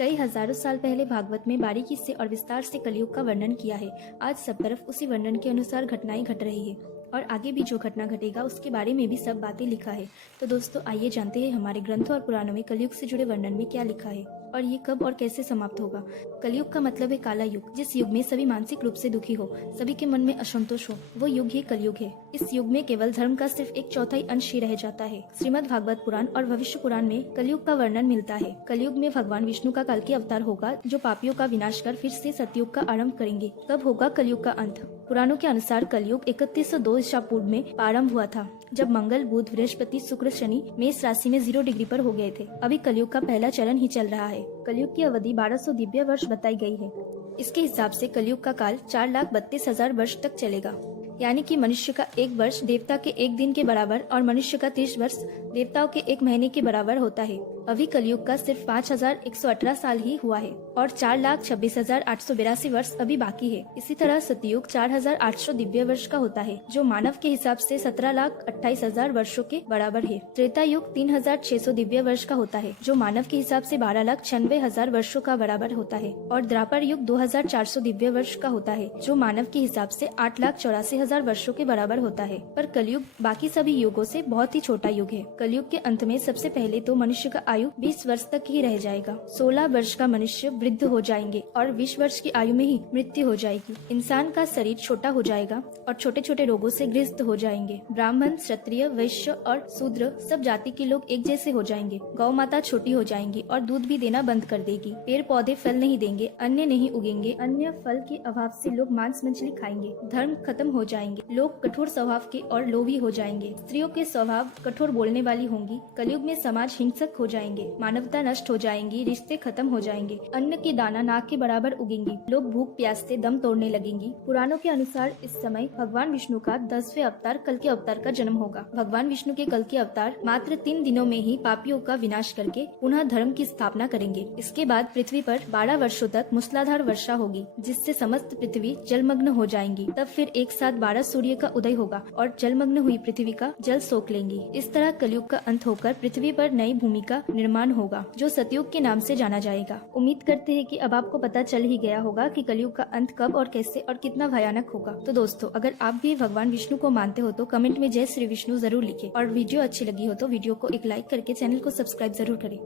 कई हजारों साल पहले भागवत में बारीकी से और विस्तार से कलयुग का वर्णन किया है। आज सब तरफ उसी वर्णन के अनुसार घटनाएं घट रही है और आगे भी जो घटना घटेगा उसके बारे में भी सब बातें लिखा है। तो दोस्तों आइए जानते हैं हमारे ग्रंथों और पुराणों में कलयुग से जुड़े वर्णन में क्या लिखा है और ये कब और कैसे समाप्त होगा। कलयुग का मतलब है काला युग, जिस युग में सभी मानसिक रूप से दुखी हो, सभी के मन में असंतोष हो, वो युग ही कलयुग है। इस युग में केवल धर्म का सिर्फ 1/4 अंश ही रह जाता है। श्रीमद् भागवत पुराण और भविष्य पुराण में कलयुग का वर्णन मिलता है। कलयुग में भगवान विष्णु का कल्कि अवतार होगा, जो पापियों का विनाश कर फिर से सतयुग का आरंभ करेंगे। कब होगा कलयुग का अंत? पुराणों के अनुसार कलयुग 3102 ईसा पूर्व में आरंभ हुआ था, जब मंगल, बुध, बृहस्पति, शुक्र, शनि मेष राशि में 0 डिग्री पर हो गए थे। अभी कलयुग का पहला चरण ही चल रहा है। कलयुग की अवधि 1200 दिव्य वर्ष बताई गई है। इसके हिसाब से कलयुग का काल 4,32,000 वर्ष तक चलेगा, यानी कि मनुष्य का 1 वर्ष देवता के 1 दिन के बराबर और मनुष्य का 30 वर्ष देवताओं के 1 महीने के बराबर होता है। अभी कलयुग का सिर्फ 5,118 साल ही हुआ है और 4,26,882 वर्ष अभी बाकी है। इसी तरह सतयुग 4,800 दिव्य वर्ष का होता है, जो मानव के हिसाब से 17,28,000 वर्षों के बराबर है। त्रेता युग 3,600 दिव्य वर्ष का होता है, जो मानव के हिसाब से 12,96,000 वर्षों का बराबर होता है। और द्वापर युग 2,400 दिव्य वर्ष का होता है, जो मानव के हिसाब से 8,84,000 वर्षों के बराबर होता है। पर कलयुग बाकी सभी युगों से बहुत ही छोटा युग है। कलयुग के अंत में सबसे पहले तो मनुष्य का आयु 20 वर्ष तक ही रह जाएगा। 16 वर्ष का मनुष्य वृद्ध हो जाएंगे और 20 वर्ष की आयु में ही मृत्यु हो जाएगी। इंसान का शरीर छोटा हो जाएगा और छोटे छोटे रोगों से ग्रस्त हो जाएंगे। ब्राह्मण, क्षत्रिय, वैश्य और शूद्र सब जाति के लोग एक जैसे हो जाएंगे। गौ माता छोटी हो जाएंगी और दूध भी देना बंद कर देगी। पेड़ पौधे फल नहीं देंगे, अन्न नहीं उगेंगे। अन्य फल के अभाव से लोग मांस मछली खाएंगे। धर्म खत्म हो जाएंगे। लोग कठोर स्वभाव के और लोभी हो जाएंगे। स्त्रियों के स्वभाव कठोर बोलने वाली होंगी। कलयुग में समाज हिंसक हो जाएंगे। मानवता नष्ट हो जाएंगी। रिश्ते खत्म हो जाएंगे। अन्न के दाना नाक के बराबर उगेंगी। लोग भूख प्यास से दम तोड़ने लगेंगी। पुराणों के अनुसार इस समय भगवान विष्णु का 10वें अवतार कल्कि अवतार का जन्म होगा। भगवान विष्णु के कल्कि अवतार मात्र 3 दिनों में ही पापियों का विनाश करके पुनः धर्म की स्थापना करेंगे। इसके बाद पृथ्वी पर 12 वर्षों तक मूसलाधार वर्षा होगी, जिससे समस्त पृथ्वी जलमग्न हो जाएंगी। तब फिर एक साथ 12 सूर्य का उदय होगा और जलमग्न हुई पृथ्वी का जल सोख लेंगी। इस तरह कलयुग का अंत होकर पृथ्वी पर नई भूमि का निर्माण होगा, जो सतयुग के नाम से जाना जाएगा। उम्मीद करते हैं कि अब आपको पता चल ही गया होगा कि कलयुग का अंत कब और कैसे और कितना भयानक होगा। तो दोस्तों, अगर आप भी भगवान विष्णु को मानते हो तो कमेंट में जय श्री विष्णु जरूर लिखें और वीडियो अच्छी लगी हो तो वीडियो को एक लाइक करके चैनल को सब्सक्राइब जरूर करें।